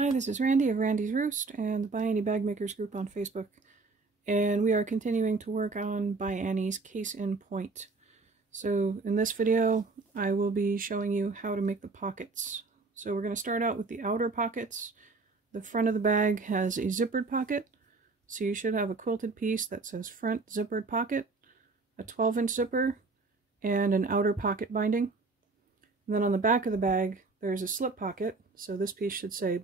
Hi, this is Randy of Randy's Roost and the ByAnnie Bag Makers group on Facebook, and we are continuing to work on ByAnnie's case in point. So in this video I will be showing you how to make the pockets. So we're going to start out with the outer pockets. The front of the bag has a zippered pocket, so you should have a quilted piece that says front zippered pocket, a 12-inch zipper, and an outer pocket binding. And then on the back of the bag there's a slip pocket, so this piece should say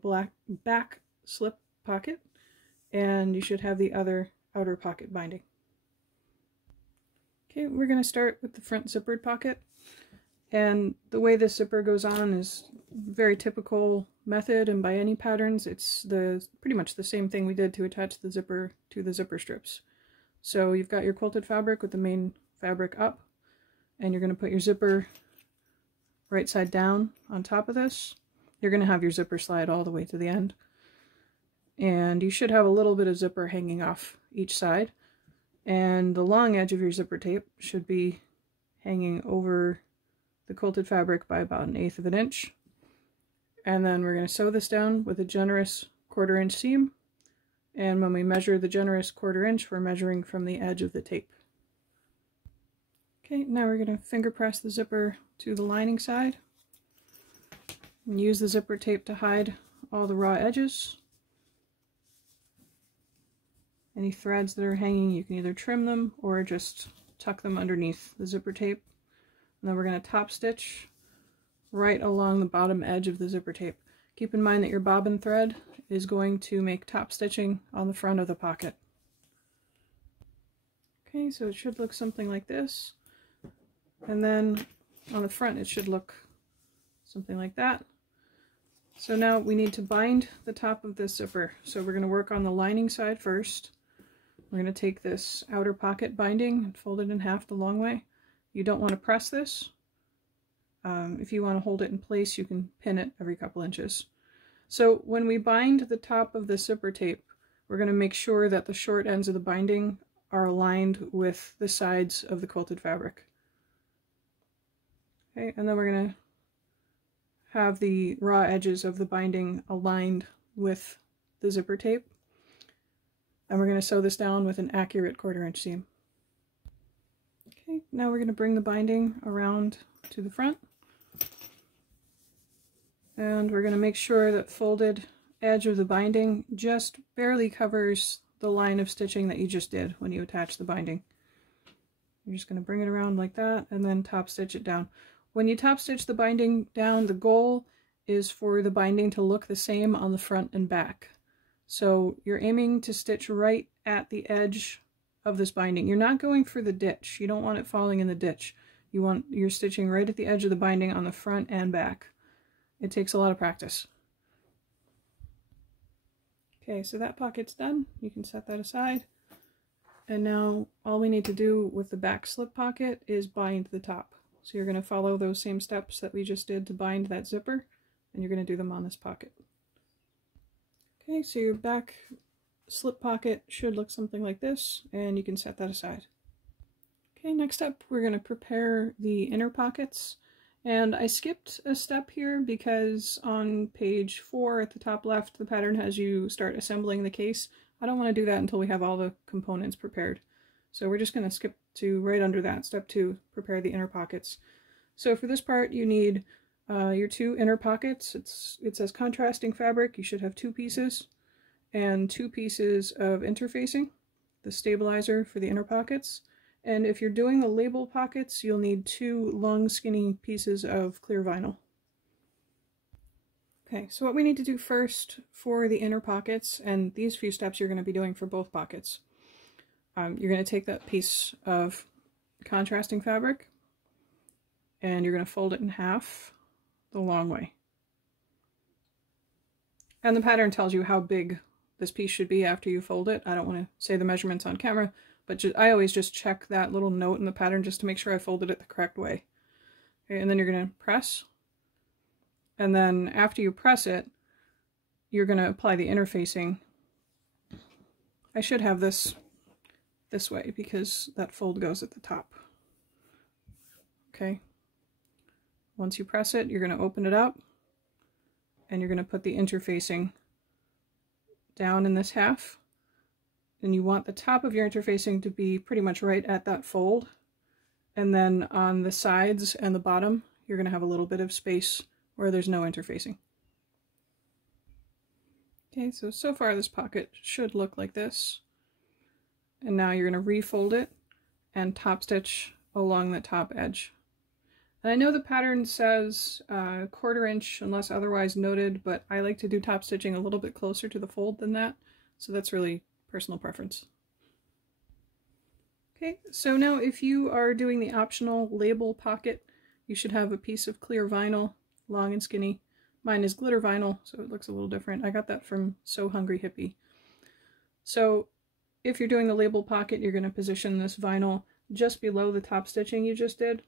back slip pocket, and you should have the other outer pocket binding. Okay, we're going to start with the front zippered pocket, and the way this zipper goes on is very typical method in ByAnnie patterns. It's pretty much the same thing we did to attach the zipper to the zipper strips. So you've got your quilted fabric with the main fabric up, and you're going to put your zipper right side down on top of this. You're going to have your zipper slide all the way to the end, and you should have a little bit of zipper hanging off each side, and the long edge of your zipper tape should be hanging over the quilted fabric by about 1/8 of an inch. And then we're going to sew this down with a generous 1/4 inch seam, and when we measure the generous 1/4 inch, we're measuring from the edge of the tape. Okay, now we're going to finger press the zipper to the lining side and use the zipper tape to hide all the raw edges. Any threads that are hanging, you can either trim them or just tuck them underneath the zipper tape. And then we're going to top stitch right along the bottom edge of the zipper tape. Keep in mind that your bobbin thread is going to make top stitching on the front of the pocket. Okay, so it should look something like this. And then on the front it should look something like that. So now we need to bind the top of this zipper. So we're going to work on the lining side first. We're going to take this outer pocket binding and fold it in half the long way. You don't want to press this. If you want to hold it in place, you can pin it every couple inches. So when we bind the top of the zipper tape, we're going to make sure that the short ends of the binding are aligned with the sides of the quilted fabric. Okay, and then we're going to have the raw edges of the binding aligned with the zipper tape. And we're going to sew this down with an accurate 1/4 inch seam. Okay, now we're going to bring the binding around to the front. And we're going to make sure that folded edge of the binding just barely covers the line of stitching that you just did when you attach the binding. You're just going to bring it around like that and then top stitch it down. When you top stitch the binding down, the goal is for the binding to look the same on the front and back. So you're aiming to stitch right at the edge of this binding. You're not going for the ditch. You don't want it falling in the ditch. You're stitching right at the edge of the binding on the front and back. It takes a lot of practice. Okay, so that pocket's done. You can set that aside. And now all we need to do with the back slip pocket is bind the top. So you're going to follow those same steps that we just did to bind that zipper, and you're going to do them on this pocket. Okay, so your back slip pocket should look something like this, and you can set that aside. Okay, next up we're going to prepare the inner pockets. And I skipped a step here because on page 4 at the top left, the pattern has you start assembling the case. I don't want to do that until we have all the components prepared. So we're just going to skip to right under that, step 2, prepare the inner pockets. So for this part you need your 2 inner pockets. It says contrasting fabric. You should have 2 pieces and 2 pieces of interfacing, the stabilizer for the inner pockets. And if you're doing the label pockets, you'll need 2 long skinny pieces of clear vinyl. Okay, so what we need to do first for the inner pockets, and these few steps you're going to be doing for both pockets. You're going to take that piece of contrasting fabric and you're going to fold it in half the long way. And the pattern tells you how big this piece should be after you fold it. I don't want to say the measurements on camera, but I always just check that little note in the pattern just to make sure I folded it the correct way. Okay, and then you're going to press. And then after you press it, you're going to apply the interfacing. I should have this way because that fold goes at the top. Okay. Once you press it, you're going to open it up and you're going to put the interfacing down in this half, and you want the top of your interfacing to be pretty much right at that fold. And then on the sides and the bottom, you're going to have a little bit of space where there's no interfacing. Okay, so far this pocket should look like this. And now you're going to refold it and top stitch along the top edge. And I know the pattern says 1/4 inch unless otherwise noted, but I like to do top stitching a little bit closer to the fold than that, so that's really personal preference. Okay, so now if you are doing the optional label pocket, you should have a piece of clear vinyl, long and skinny. Mine is glitter vinyl, so it looks a little different. I got that from So Hungry Hippie. So if you're doing the label pocket, you're going to position this vinyl just below the top stitching you just did.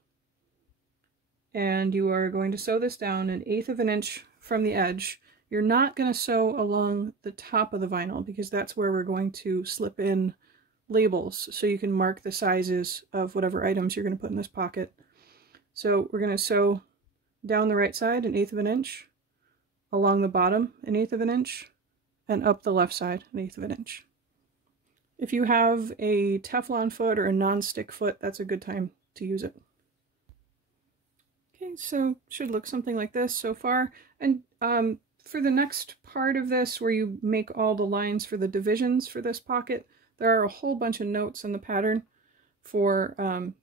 And you are going to sew this down 1/8 of an inch from the edge. You're not going to sew along the top of the vinyl because that's where we're going to slip in labels so you can mark the sizes of whatever items you're going to put in this pocket. So we're going to sew down the right side 1/8 of an inch, along the bottom 1/8 of an inch, and up the left side 1/8 of an inch. If you have a Teflon foot or a non-stick foot, that's a good time to use it. Okay, so should look something like this so far. And for the next part of this, where you make all the lines for the divisions for this pocket, there are a whole bunch of notes in the pattern for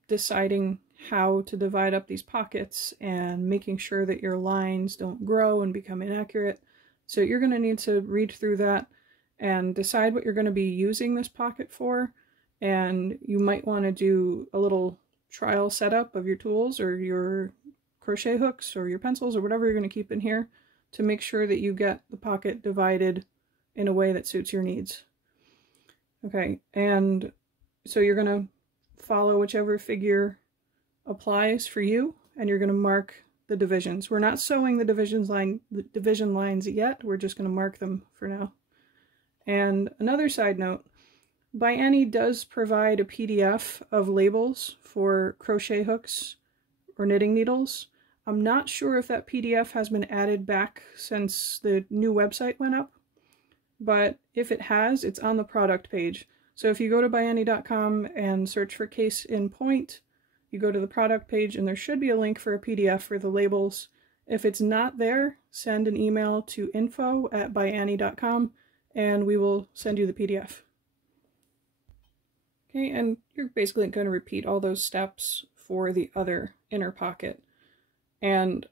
deciding how to divide up these pockets and making sure that your lines don't grow and become inaccurate. So you're going to need to read through that and decide what you're going to be using this pocket for. And you might want to do a little trial setup of your tools or your crochet hooks or your pencils or whatever you're going to keep in here to make sure that you get the pocket divided in a way that suits your needs. Okay, and so you're going to follow whichever figure applies for you, and you're going to mark the divisions. We're not sewing the division lines yet, we're just going to mark them for now. And another side note, ByAnnie does provide a PDF of labels for crochet hooks or knitting needles. I'm not sure if that PDF has been added back since the new website went up, but if it has, it's on the product page. So if you go to ByAnnie.com and search for Case in Point, you go to the product page and there should be a link for a PDF for the labels. If it's not there, send an email to info@ByAnnie.com and we will send you the PDF. Okay, and you're basically going to repeat all those steps for the other inner pocket. And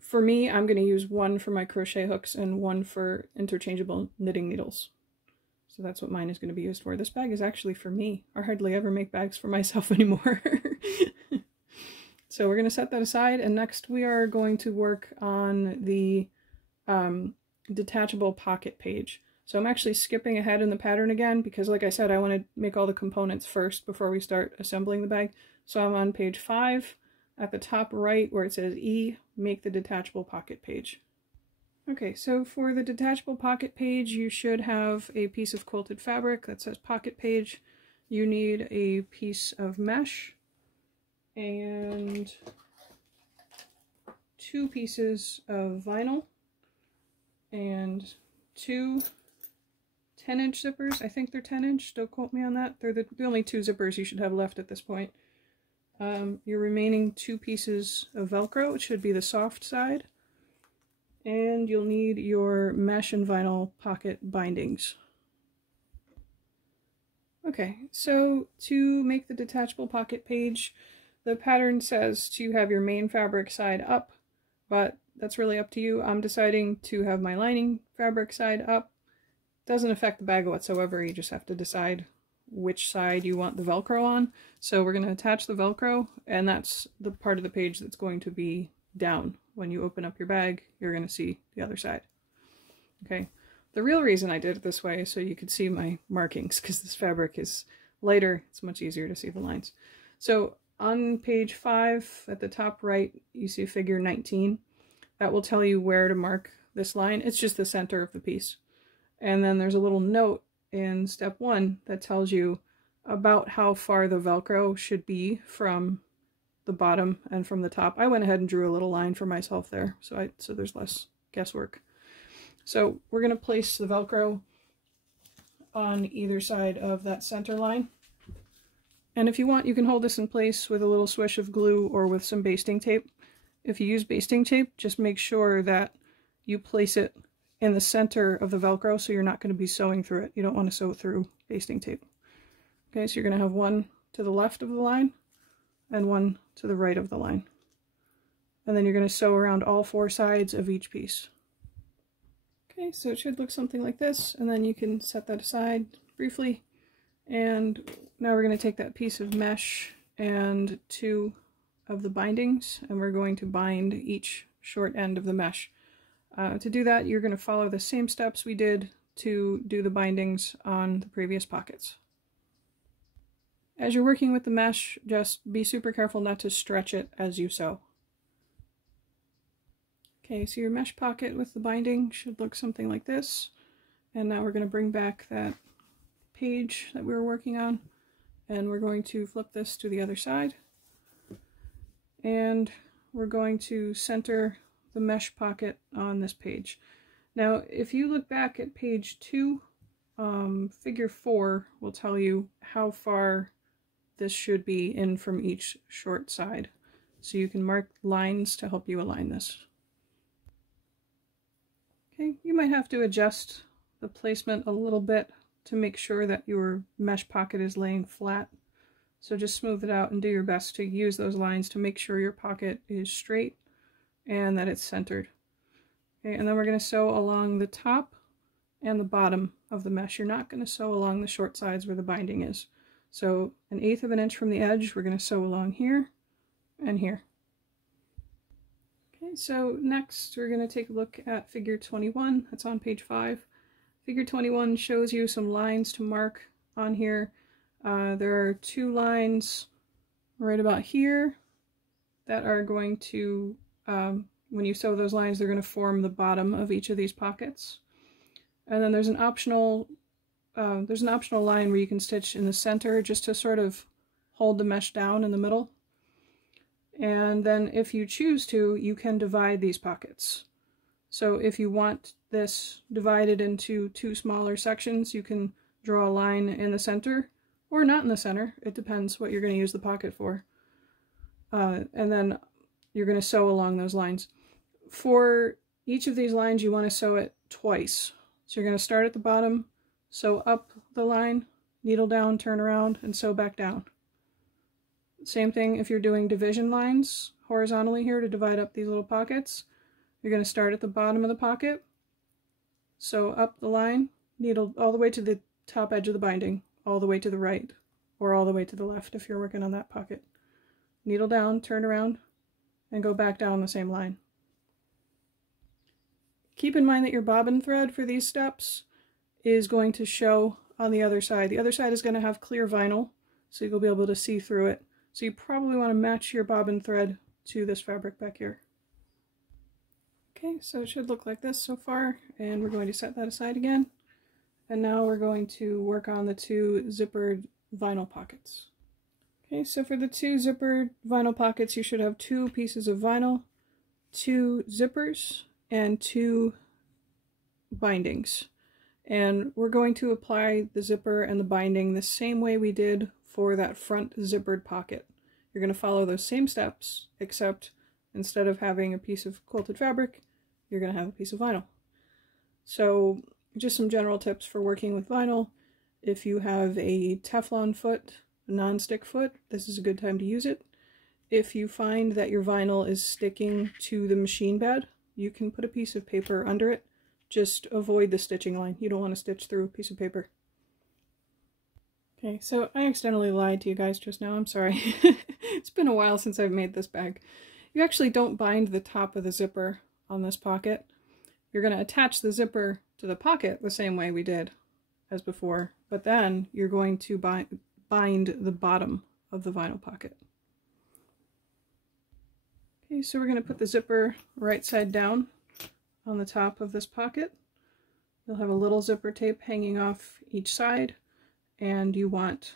for me, I'm going to use one for my crochet hooks and one for interchangeable knitting needles. So that's what mine is going to be used for. This bag is actually for me. I hardly ever make bags for myself anymore. So we're going to set that aside, and next we are going to work on the detachable pocket page. So I'm actually skipping ahead in the pattern again because, like I said, I want to make all the components first before we start assembling the bag. So I'm on page 5. At the top right where it says E, make the detachable pocket page. Okay, so for the detachable pocket page, you should have a piece of quilted fabric that says pocket page. You need a piece of mesh and 2 pieces of vinyl and 2 10-inch zippers. I think they're 10-inch, don't quote me on that. They're the only 2 zippers you should have left at this point. Your remaining 2 pieces of Velcro, it should be the soft side, and you'll need your mesh and vinyl pocket bindings. Okay, so to make the detachable pocket page, the pattern says to have your main fabric side up, but that's really up to you. I'm deciding to have my lining fabric side up. Doesn't affect the bag whatsoever, you just have to decide which side you want the Velcro on. So we're going to attach the Velcro, and that's the part of the page that's going to be down. When you open up your bag, you're going to see the other side. Okay, the real reason I did it this way is so you could see my markings, because this fabric is lighter, it's much easier to see the lines. So on page 5 at the top right, you see figure 19. That will tell you where to mark this line. It's just the center of the piece. And then there's a little note in step 1 that tells you about how far the Velcro should be from the bottom and from the top. I went ahead and drew a little line for myself there, so there's less guesswork. So we're going to place the Velcro on either side of that center line. And if you want, you can hold this in place with a little swish of glue or with some basting tape. If you use basting tape, just make sure that you place it in the center of the Velcro so you're not going to be sewing through it. You don't want to sew through basting tape. Okay, so you're going to have one to the left of the line and one to the right of the line. And then you're going to sew around all four sides of each piece. Okay, so it should look something like this, and then you can set that aside briefly. And now we're going to take that piece of mesh and two of the bindings, and we're going to bind each short end of the mesh. To do that, you're going to follow the same steps we did to do the bindings on the previous pockets. As you're working with the mesh, just be super careful not to stretch it as you sew. Okay, so your mesh pocket with the binding should look something like this. And now we're going to bring back that page that we were working on, and we're going to flip this to the other side. And we're going to center the mesh pocket on this page. Now, if you look back at page 2, figure 4 will tell you how far this should be in from each short side. So you can mark lines to help you align this. Okay, you might have to adjust the placement a little bit to make sure that your mesh pocket is laying flat. So just smooth it out and do your best to use those lines to make sure your pocket is straight and that it's centered. Okay, and then we're going to sew along the top and the bottom of the mesh. You're not going to sew along the short sides where the binding is. So 1/8 of an inch from the edge, we're going to sew along here and here. Okay, so next we're going to take a look at figure 21. That's on page 5. Figure 21 shows you some lines to mark on here. There are 2 lines right about here that are going to, when you sew those lines, they're going to form the bottom of each of these pockets. And then there's an optional line where you can stitch in the center just to sort of hold the mesh down in the middle. And then if you choose to, you can divide these pockets. So if you want this divided into 2 smaller sections, you can draw a line in the center, or not in the center. It depends what you're going to use the pocket for. And then you're going to sew along those lines. For each of these lines, you want to sew it twice. So you're going to start at the bottom, sew up the line, needle down, turn around, and sew back down. Same thing if you're doing division lines horizontally here to divide up these little pockets. You're going to start at the bottom of the pocket, sew up the line, needle all the way to the top edge of the binding, all the way to the right, or all the way to the left if you're working on that pocket. Needle down, turn around, and go back down the same line. Keep in mind that your bobbin thread for these steps is going to show on the other side. The other side is going to have clear vinyl, so you'll be able to see through it. So you probably want to match your bobbin thread to this fabric back here. Okay, so it should look like this so far, and we're going to set that aside again. And now we're going to work on the 2 zippered vinyl pockets. Okay, so for the 2 zippered vinyl pockets, you should have 2 pieces of vinyl, 2 zippers, and 2 bindings. And we're going to apply the zipper and the binding the same way we did for that front zippered pocket. You're going to follow those same steps, except instead of having a piece of quilted fabric, you're going to have a piece of vinyl. So just some general tips for working with vinyl. If you have a Teflon foot, a non-stick foot, this is a good time to use it. If you find that your vinyl is sticking to the machine bed, you can put a piece of paper under it. Just avoid the stitching line. You don't want to stitch through a piece of paper. Okay, so I accidentally lied to you guys just now. I'm sorry. It's been a while since I've made this bag. You actually don't bind the top of the zipper on this pocket. You're going to attach the zipper to the pocket the same way we did as before, but then you're going to bind the bottom of the vinyl pocket. Okay, so we're going to put the zipper right side down on the top of this pocket. You'll have a little zipper tape hanging off each side, and you want...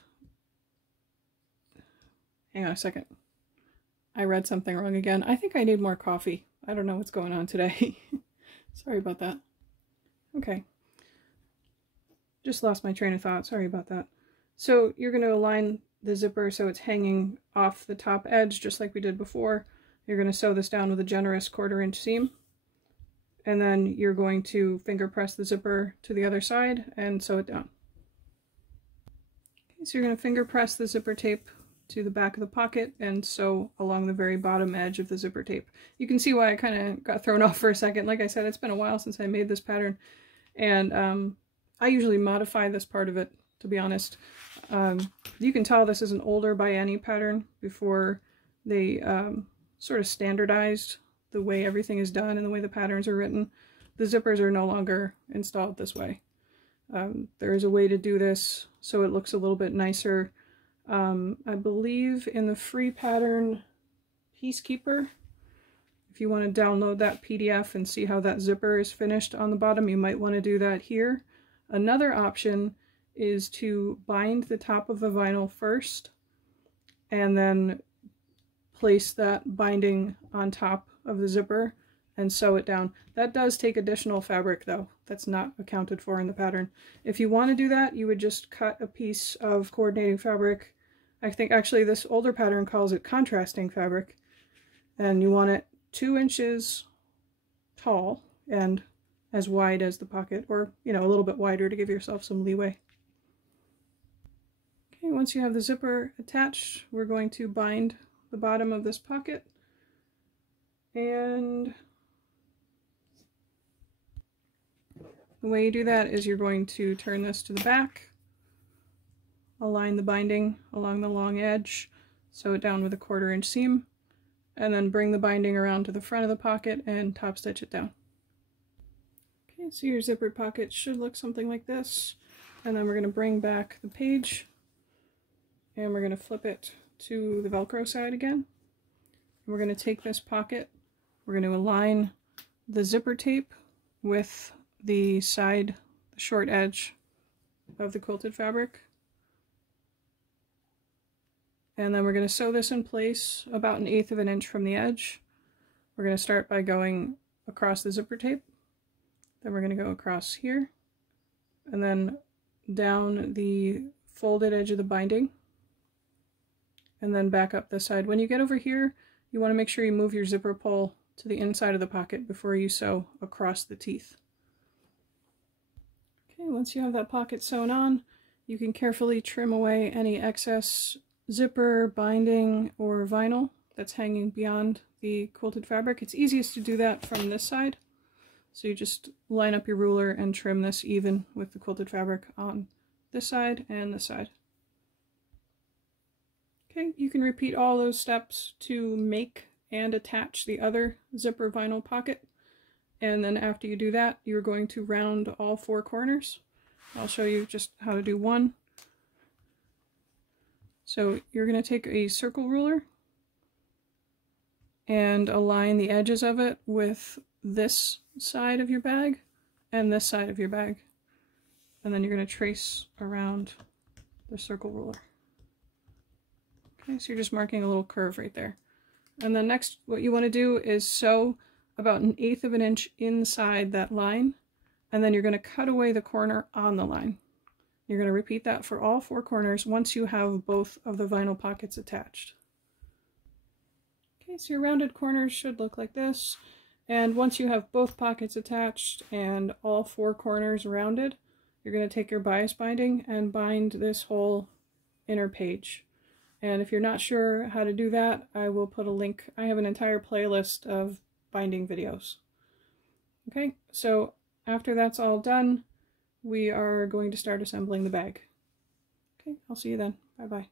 Hang on a second. I read something wrong again. I think I need more coffee. I don't know what's going on today. Sorry about that. Okay. just lost my train of thought, sorry about that. So you're going to align the zipper so it's hanging off the top edge just like we did before. You're going to sew this down with a generous 1/4 inch seam, and then you're going to finger press the zipper to the other side and sew it down. Okay, so you're going to finger press the zipper tape to the back of the pocket and sew along the very bottom edge of the zipper tape. You can see why I kind of got thrown off for a second. Like I said, it's been a while since I made this pattern, and I usually modify this part of it, to be honest. You can tell this is an older ByAnnie pattern before they sort of standardized the way everything is done and the way the patterns are written. The zippers are no longer installed this way. There is a way to do this so it looks a little bit nicer. I believe in the free pattern Peacekeeper, if you want to download that PDF and see how that zipper is finished on the bottom, you might want to do that here. Another option is to bind the top of the vinyl first and then place that binding on top of the zipper and sew it down. That does take additional fabric though. That's not accounted for in the pattern. If you want to do that, you would just cut a piece of coordinating fabric. I think actually this older pattern calls it contrasting fabric, and you want it 2 inches tall and as wide as the pocket, or you know, a little bit wider to give yourself some leeway. Okay, once you have the zipper attached, we're going to bind the bottom of this pocket, and the way you do that is you're going to turn this to the back, align the binding along the long edge, sew it down with a 1/4 inch seam, and then bring the binding around to the front of the pocket and top stitch it down. Okay, so your zippered pocket should look something like this, and then we're going to bring back the page and we're going to flip it to the Velcro side again. We're going to take this pocket, we're going to align the zipper tape with the side, the short edge of the quilted fabric, and then we're going to sew this in place about 1/8 of an inch from the edge. We're going to start by going across the zipper tape, then we're going to go across here, and then down the folded edge of the binding, and then back up this side. When you get over here, you want to make sure you move your zipper pull to the inside of the pocket before you sew across the teeth. Okay, once you have that pocket sewn on, you can carefully trim away any excess zipper, binding, or vinyl that's hanging beyond the quilted fabric. It's easiest to do that from this side. So you just line up your ruler and trim this even with the quilted fabric on this side and this side. Okay, you can repeat all those steps to make and attach the other zipper vinyl pocket. And then after you do that, you're going to round all 4 corners. I'll show you just how to do one. So you're going to take a circle ruler and align the edges of it with this side of your bag and this side of your bag. And then you're going to trace around the circle ruler. Okay, so you're just marking a little curve right there. And then next, what you want to do is sew about 1/8 of an inch inside that line, and then you're going to cut away the corner on the line. You're going to repeat that for all 4 corners once you have both of the vinyl pockets attached. Okay, so your rounded corners should look like this, and once you have both pockets attached and all 4 corners rounded, you're going to take your bias binding and bind this whole inner page. And if you're not sure how to do that, I will put a link. I have an entire playlist of binding videos. Okay, so after that's all done, we are going to start assembling the bag. Okay, I'll see you then. Bye-bye.